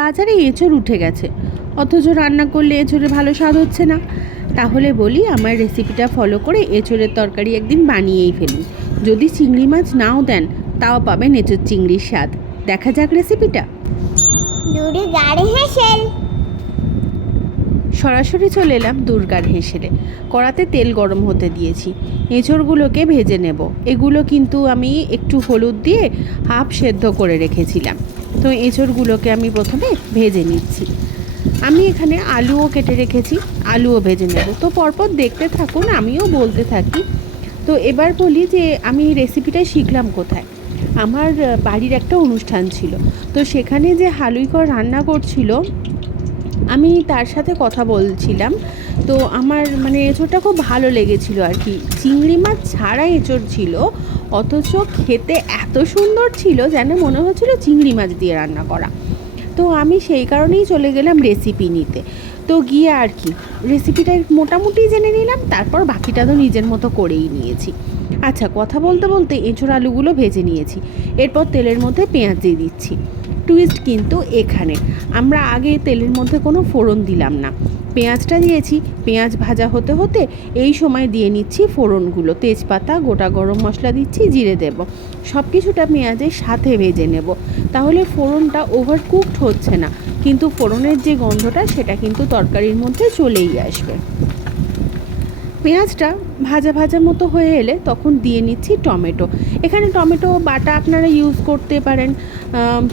বাজারে এঁচোড় উঠে গেছে, অথচ রান্না করলে এঁচোড়ে ভালো স্বাদ হচ্ছে না। তাহলে বলি আমার রেসিপিটা ফলো করে এঁচোড়ের তরকারি একদিন বানিয়েই ফেলি। যদি চিংড়ি মাছ নাও দেন তাও পাবেন এঁচোড় চিংড়ির স্বাদ। দেখা যাক রেসিপিটা। সরাসরি চলে এলাম দুর্গার হেঁসেলে। কড়াতে তেল গরম হতে দিয়েছি, এঁচোড়গুলোকে ভেজে নেব। এগুলো কিন্তু আমি একটু হলুদ দিয়ে হাফ সেদ্ধ করে রেখেছিলাম। তো এঁচোড়গুলোকে আমি প্রথমে ভেজে নিচ্ছি। আমি এখানে আলুও কেটে রেখেছি, আলুও ভেজে নেব। তো পরপর দেখতে থাকুন, আমিও বলতে থাকি। তো এবার বলি যে আমি এই রেসিপিটা শিখলাম কোথায়। আমার বাড়ির একটা অনুষ্ঠান ছিল, তো সেখানে যে হালুইকর রান্না করছিল আমি তার সাথে কথা বলছিলাম। তো আমার এঁচোড়টা খুব ভালো লেগেছিল আর কি। চিংড়ি মাছ ছাড়া এঁচোড় ছিল, অথচ খেতে এত সুন্দর ছিল যেন মনে হচ্ছিল চিংড়ি মাছ দিয়ে রান্না করা। তো আমি সেই কারণেই চলে গেলাম রেসিপি নিতে। তো গিয়ে আর কি রেসিপিটা মোটামুটি জেনে নিলাম, তারপর বাকিটা তো নিজের মতো করেই নিয়েছি। আচ্ছা, কথা বলতে বলতে এঁচোড় আলুগুলো ভেজে নিয়েছি। এরপর তেলের মধ্যে পেঁয়াজ দিয়ে দিচ্ছি। টুইস্ট কিন্তু এখানে, আমরা আগে তেলের মধ্যে কোনো ফোড়ন দিলাম না, পেঁয়াজটা দিয়েছি। পেঁয়াজ ভাজা হতে হতে এই সময় দিয়ে নিচ্ছি ফোড়নগুলো, তেজপাতা, গোটা গরম মশলা দিচ্ছি, জিরে দেব। সব কিছুটা পেঁয়াজের সাথে ভেজে নেব, তাহলে ফোড়নটা ওভার কুকড হচ্ছে না, কিন্তু ফোড়নের যে গন্ধটা সেটা কিন্তু তরকারির মধ্যে চলেই আসবে। পেঁয়াজটা ভাজা ভাজা মতো হয়ে এলে তখন দিয়ে নিচ্ছি টমেটো। এখানে টমেটো বাটা আপনারা ইউজ করতে পারেন,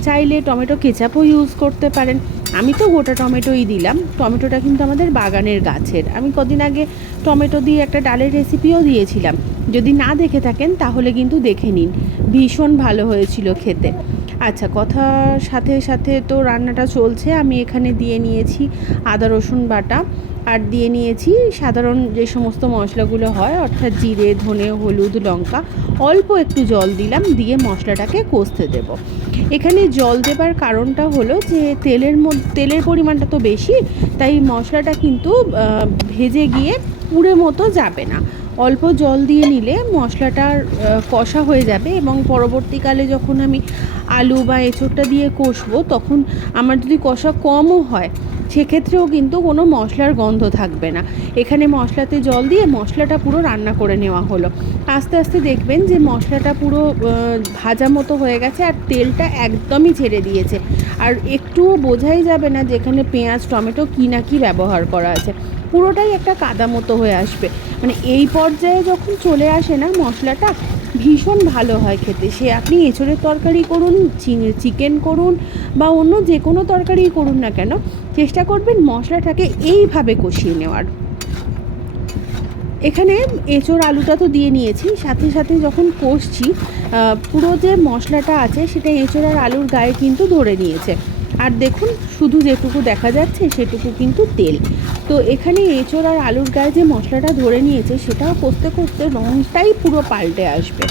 চাইলে টমেটো কেচাপও ইউজ করতে পারেন। আমি তো গোটা টমেটোই দিলাম। টমেটোটা কিন্তু আমাদের বাগানের গাছের। আমি কদিন আগে টমেটো দিয়ে একটা ডালের রেসিপিও দিয়েছিলাম, যদি না দেখে থাকেন তাহলে কিন্তু দেখে নিন, ভীষণ ভালো হয়েছিল খেতে। আচ্ছা, কথার সাথে সাথে তো রান্নাটা চলছে। আমি এখানে দিয়ে নিয়েছি আদা রসুন বাটা, আর দিয়ে নিয়েছি সাধারণ যে সমস্ত মশলাগুলো হয়, অর্থাৎ জিরে, ধনে, হলুদ, লঙ্কা। অল্প একটু জল দিলাম, দিয়ে মশলাটাকে কষতে দেব। এখানে জল দেবার কারণটা হলো যে তেলের পরিমাণটা তো বেশি, তাই মশলাটা কিন্তু ভেজে গিয়ে পুড়ে মতো যাবে না। অল্প জল দিয়ে নিলে মশলাটার কষা হয়ে যাবে, এবং পরবর্তীকালে যখন আমি আলু বা এঁচোড়টা দিয়ে কষবো, তখন আমার যদি কষা কমও হয় সেক্ষেত্রেও কিন্তু কোনো মশলার গন্ধ থাকবে না। এখানে মশলাতে জল দিয়ে মশলাটা পুরো রান্না করে নেওয়া হলো। আস্তে আস্তে দেখবেন যে মশলাটা পুরো ভাজা মতো হয়ে গেছে, আর তেলটা একদমই ছেড়ে দিয়েছে। আর একটুও বোঝাই যাবে না যে এখানে পেঁয়াজ টমেটো কী না কী ব্যবহার করা আছে। পুরোটাই একটা কাদা মতো হয়ে আসবে। এই পর্যায়ে যখন চলে আসে না মশলাটা, ভীষণ ভালো হয় খেতে। সে আপনি এঁচোড়ের তরকারি করুন, চিকেন করুন, বা অন্য যে কোনো তরকারি করুন না কেন, চেষ্টা করবেন মশলাটাকে এইভাবে কষিয়ে নেওয়ার। এখানে এঁচোড় আলুটা তো দিয়ে নিয়েছি, সাথে সাথে যখন কষছি পুরো যে মশলাটা আছে সেটা এঁচোড় আর আলুর গায়ে কিন্তু ধরে নিয়েছে। আর দেখুন, শুধু যেটুকু দেখা যাচ্ছে সেটুকু কিন্তু তেল। তো এখানে এঁচোড় আর আলুর গায়ে যে মশলাটা ধরে নিয়েছে সেটাও করতে করতে রঙটাই পুরো পাল্টে আসবে।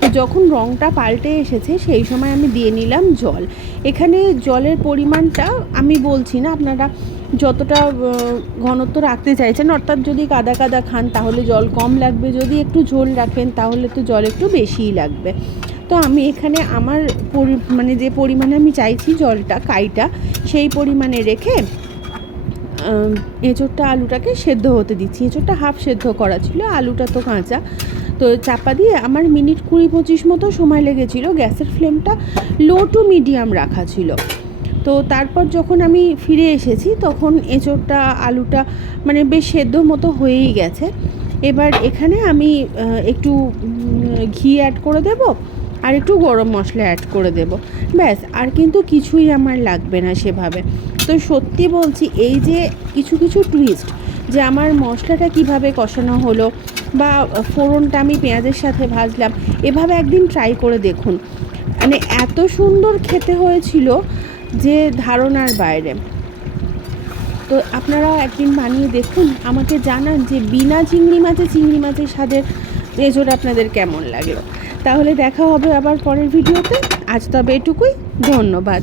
তো যখন রঙটা পাল্টে এসেছে সেই সময় আমি দিয়ে নিলাম জল। এখানে জলের পরিমাণটা আমি বলছি না, আপনারা যতটা ঘনত্ব রাখতে চাইছেন, অর্থাৎ যদি কাদা কাদা খান তাহলে জল কম লাগবে, যদি একটু ঝোল রাখেন তাহলে তো জল একটু বেশিই লাগবে। তো আমি এখানে আমার যে পরিমাণে আমি চাইছি জলটা কাইটা, সেই পরিমাণে রেখে এঁচোড়টা আলুটাকে সেদ্ধ হতে দিচ্ছি। এঁচোড়টা হাফ সেদ্ধ করা ছিল, আলুটা তো কাঁচা। তো চাপা দিয়ে আমার মিনিট 20-25 মতো সময় লেগেছিল। গ্যাসের ফ্লেমটা লো টু মিডিয়াম রাখা ছিল। তো তারপর যখন আমি ফিরে এসেছি তখন এঁচোড়টা আলুটা বেশ সেদ্ধ মতো হয়েই গেছে। এবার এখানে আমি একটু ঘি অ্যাড করে দেব, আর একটু গরম মশলা অ্যাড করে দেব। ব্যাস, আর কিন্তু কিছুই আমার লাগবে না সেভাবে। তো সত্যি বলছি, এই যে কিছু কিছু টুইস্ট, যে আমার মশলাটা কিভাবে কষানো হলো, বা ফোড়নটা আমি পেঁয়াজের সাথে ভাজলাম, এভাবে একদিন ট্রাই করে দেখুন। এত সুন্দর খেতে হয়েছিল যে ধারণার বাইরে। তো আপনারাও একদিন বানিয়ে দেখুন, আমাকে জানান যে বিনা চিংড়ি মাছের স্বাদের এঁচোড় আপনাদের কেমন লাগলো। তাহলে দেখা হবে আবার পরের ভিডিওতে। আজ তবে এটুকুই, ধন্যবাদ।